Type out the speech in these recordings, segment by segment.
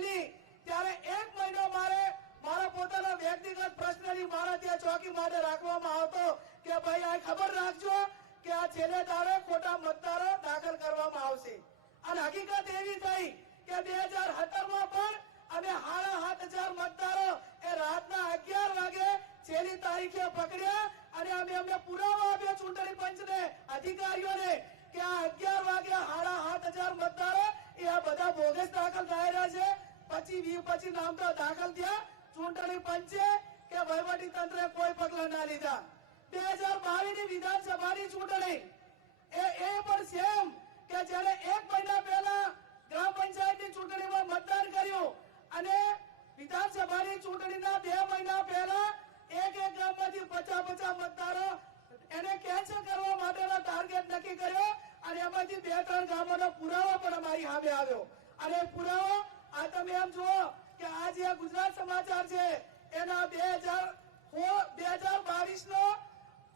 ગયેલી ત્યારે એક મહિનો મારે મારા પોતાના વ્યક્તિગત પ્રશ્નની મારા ત્યાં ચોકી માટે રાખવામાં આવતો કે ભાઈ, આ ખબર રાખજો કે આ છેલ્લે તારે ખોટા મતદારો દાખલ કરવામાં આવશે. અને હકીકત એવી થઈ કે બે હજારમાં પણ અને સાડા સાત હજાર મતદારો એ રાતના અગિયાર વાગે છેલ્લી તારીખે પકડ્યા અને અમે અમને પુરાવો આપ્યો ચૂંટણી પંચને, અધિકારીઓને કે આ અગિયાર વાગે હાડા સાત હજાર મતદારો એ આ બધા બોગસ દાખલ થયેલા છે પછી નામ તો દાખલ થયા. ચૂંટણી પંચે કે વહીવટી તંત્રે કોઈ પગલા ના લીધા. બે હજાર બાવીસની વિધાનસભાની ચૂંટણી. એ એ પણ સેમ કે જ્યારે એક મહિના પહેલા ગ્રામ પંચાયતની ચૂંટણીમાં મતદાન કર્યું અને વિધાનસભાની ચૂંટણીના બે મહિના પહેલા એક એક ગામમાંથી પચાસ પચાસ મતદારો એને કેન્સલ કરવા માટેનો ટાર્ગેટ નક્કી કર્યો અને એમાંથી બે ત્રણ ગામોનો પુરાવો પણ અમારી સામે આવ્યો. અને પુરાવો આ તમે એમ જુઓ કે આ જે ગુજરાત સમાચાર છે, એના બે હજાર બે હજાર બાવીસ નો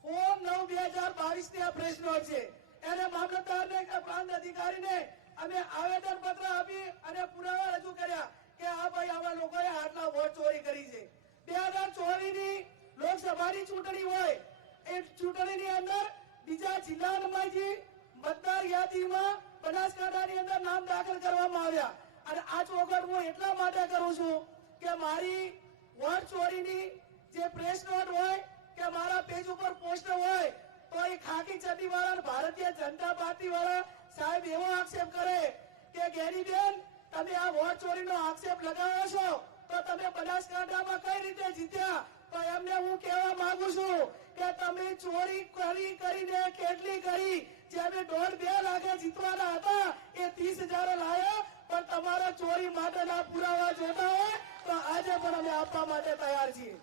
ફોર્મ નવ, બે હજાર બાવીસની આ છે. એને મામલતદારને કે પ્રાંત અધિકારીને અમે આવેદન પત્ર આપી અને પુરાવા રજૂ કર્યા કે આ ભાઈ આવા લોકોએ આટલા વોટ ચોરી કરી છે. બે હજાર ચોવીસની લોકસભાની ચૂંટણી હોય, એ ચૂંટણીની અંદર બીજા જિલ્લામાંથી મતદાર યાદીમાં બનાસકાંઠાની અંદર નામ દાખલ કરવામાં આવ્યા અને આ ચોખટ એટલા માટે કરું છું કે મારી વોટ ચોરીની જે પ્રેસ નોટ હોય કે મારા પેજ ઉપર પોસ્ટ હોય, તો એ ખાકી ચડ્ડી વાળા ભારતીય જનતા પાર્ટી વાળા સાહેબ એવો આક્ષેપ કરે કે, ગેરીબેન, તમે આ વોટ ચોરીનો આક્ષેપ લગાવો છો? તો તમે બનાસકાંઠામાં કઈ રીતે જીત્યા? તો એમને હું કહેવા માંગુ છું કે, તમે ચોરી કરી, કરીને કેટલી કરી? જે અમે દોઢ બે લાખે જીતવાના હતા, એ ત્રીસ હજાર લાયા પણ તમારા ચોરી માટેના પુરાવા જોતા હોય તો આજે પણ અમે આપવા માટે તૈયાર છીએ.